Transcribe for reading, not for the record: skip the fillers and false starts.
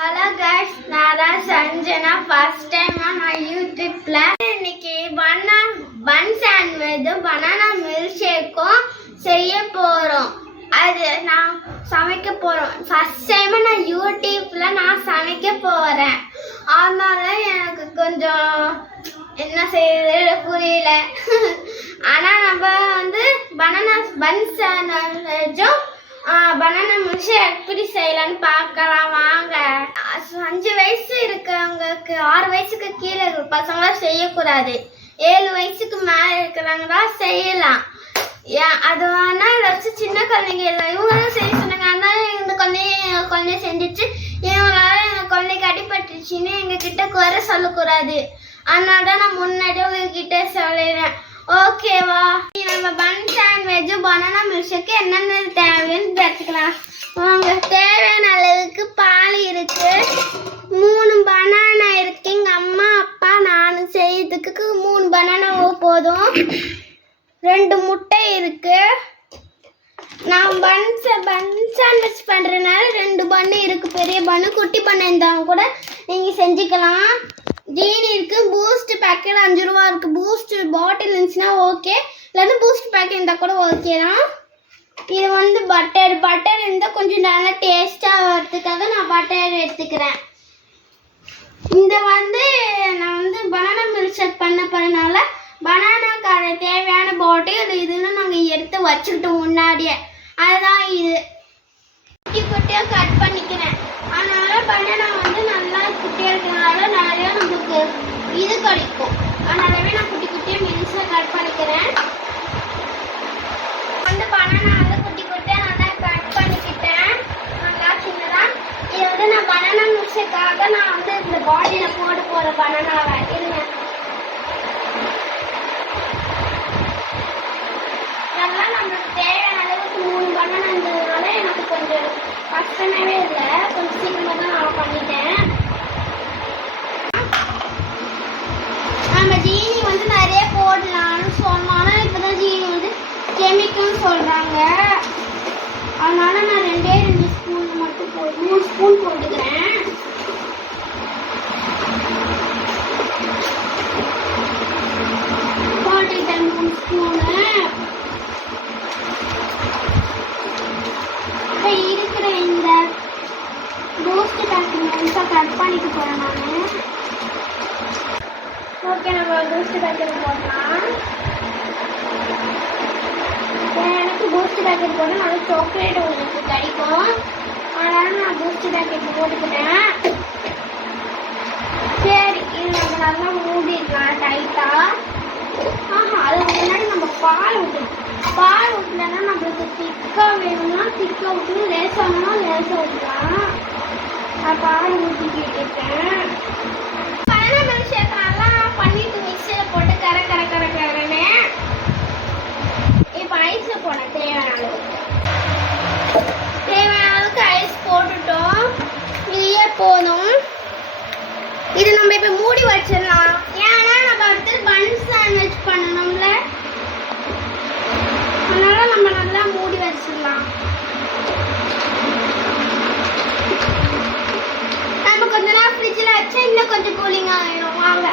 Hello guys, நான் தான் Sanjana. First time நான் யூடியூப்ல இன்னைக்கு பன் சாண்ட்விச்சும் பனானா மில்க் ஷேக்கும் செய்ய போறோம். அது நான் சமைக்க போறோம். ஃபர்ஸ்ட் டைம் நான் யூடியூப்ல சமைக்க போறேன். அதனால எனக்கு கொஞ்சம் என்ன செய்யறது புரியல. ஆனா நம்ம பன் சாண்ட்விச்சும் பனானா மில்க் ஷேக் எப்படி செய்யலான்னு பார்க்கலாம் வாங்க. 5 வயசு இருக்கவங்களுக்கு 6 வயசுக்கு கீழே பசங்க செய்யக்கூடாது. 7 வயசுக்கு மேலே இருக்கிறவங்க செய்யலாம். அது வேணா ஏதாச்சும் சின்ன குழந்தைங்க இல்லை இவங்க தான் செய்ய சொன்னாங்க. அதனால இந்த குழந்தைய செஞ்சிச்சு. இவங்களால எங்கள் குழந்தைக்கு அடிபட்டுச்சுன்னு எங்ககிட்ட குறை சொல்லக்கூடாது. அதனால தான் நான் முன்னாடி உங்ககிட்ட சொல்லிடுறேன். ஓகேவா? நம்ம பன் சாண்ட்விச் பனானா மில்க் ஷேக்கு என்னென்ன தேவைன்னு பார்த்துக்கலாம் வாங்க. தேவையான அளவுக்கு பால் இருக்கு, 3 பனானா இருக்கு. எங்க அம்மா அப்பா நான் செய்யறதுக்கு 3 பனானா போதும். 2 முட்டை இருக்கு. நான் பன் சாண்ட்விச் பண்றதுனால 2 பண்ணு இருக்கு. பெரிய பண்ணு குட்டி பண்ணு இருந்தாலும் கூட நீங்க செஞ்சுக்கலாம். ஜீனி இருக்கு. பூஸ்ட் பேக்கெட் 5 ரூபா இருக்கு. பூஸ்ட் பாட்டில் இருந்துச்சுன்னா ஓகே, இல்லைன்னா பூஸ்ட் பேக்கெட் இருந்தால் கூட ஓகே தான். இது பட்டர் இருந்தால் கொஞ்சம் நல்லா டேஸ்டாக வரதுக்காக நான் பட்டர் எடுத்துக்கிறேன். நான் பனானா மில்க் ஷேக் பண்ண போறதுனால பனானாக்கான தேவையான பாட்டில் இதுன்னு நாங்கள் எடுத்து வச்சுக்கிட்டோம் முன்னாடியே. அதுதான் இது. குட்டி குட்டியாக கட் பண்ணிக்கிறேன். அதனால பனானா நல்லா குட்டியாக இருக்கிறதுனால நிறைய நமக்கு இது கிடைக்கும். அதனாலவே நான் குட்டி குட்டியாக மெலிசாக கட் பண்ணிக்கிறேன். பனானா குட்டி குட்டியாக நல்லா கட் பண்ணிக்கிட்டேன். நல்லா சின்னதாக. இது நான் பனானா மில்க்ஷேக்காக நான் இந்த பாட்டில போட போகிறேன். பனானாவை இருங்க. நல்லா நம்மளுக்கு தேவையான அளவுக்கு 3 பனானா இருந்ததுனால எனக்கு கொஞ்சம் கஷ்டமாவே இல்லை. கொஞ்சம் சீக்கிரமாக தான் நான் பண்ணிட்டேன். நம்ம ஜீனி நிறைய போடலாம்னு சொன்னோம். ஆனால் இப்போ தான் ஜீனி கெமிக்கல்னு சொல்கிறாங்க. அதனால நான் 2 ஸ்பூன் மட்டும் 3 ஸ்பூன் போட்டுக்கிறேன். போட்டுக்கிட்டேன் 3 ஸ்பூனு. இப்போ இருக்கிற இந்த பூஸ்ட் பேக்கெட் கட் பண்ணிக்க போகிறேன் நான். ஓகே, நம்ம பூஸ்ட் பேக்கெட் போடலாம். எனக்கு பூஸ்ட் பேக்கெட் போட்டால் நல்லா சாக்லேட் உங்களுக்கு கிடைக்கும். அதனால நான் பூஸ்ட் பேக்கெட் போட்டுக்கிட்டேன். சரி, இது நம்ம நல்லா மூடிடலாம் டைட்டாக. அதுக்கு முன்னாடி நம்ம பால் ஊற்றணும். பால் ஊற்றலைன்னா நம்மளுக்கு திக்காக வேணும்னா திக்காக ஊற்றணும், லேசாகணும்னா லேசாக ஊற்றலாம். நான் பால் ஊற்றிக்கிட்டேன். பனானா மில்க் ஷேக் நல்லா பண்ணிட்டு மிக்சியில் போட்டு கரன்னு இப்போ ஐஸில் போனேன். தேவையான அளவுக்கு ஐஸ் போட்டுட்டோம். இதுவே போதும். இது நம்ம இப்போ மூடி வச்சிடலாம். ஏன்னா நம்ம அடுத்து பன் சாண்ட்விச் பண்ணணும்ல, அதனால நம்ம நல்லா மூடி வச்சிடலாம். நம்ம கொஞ்ச நேரம் ஃப்ரிட்ஜில் வச்சா இன்னும் கொஞ்சம் கூலிங் ஆகிடும். வாங்க.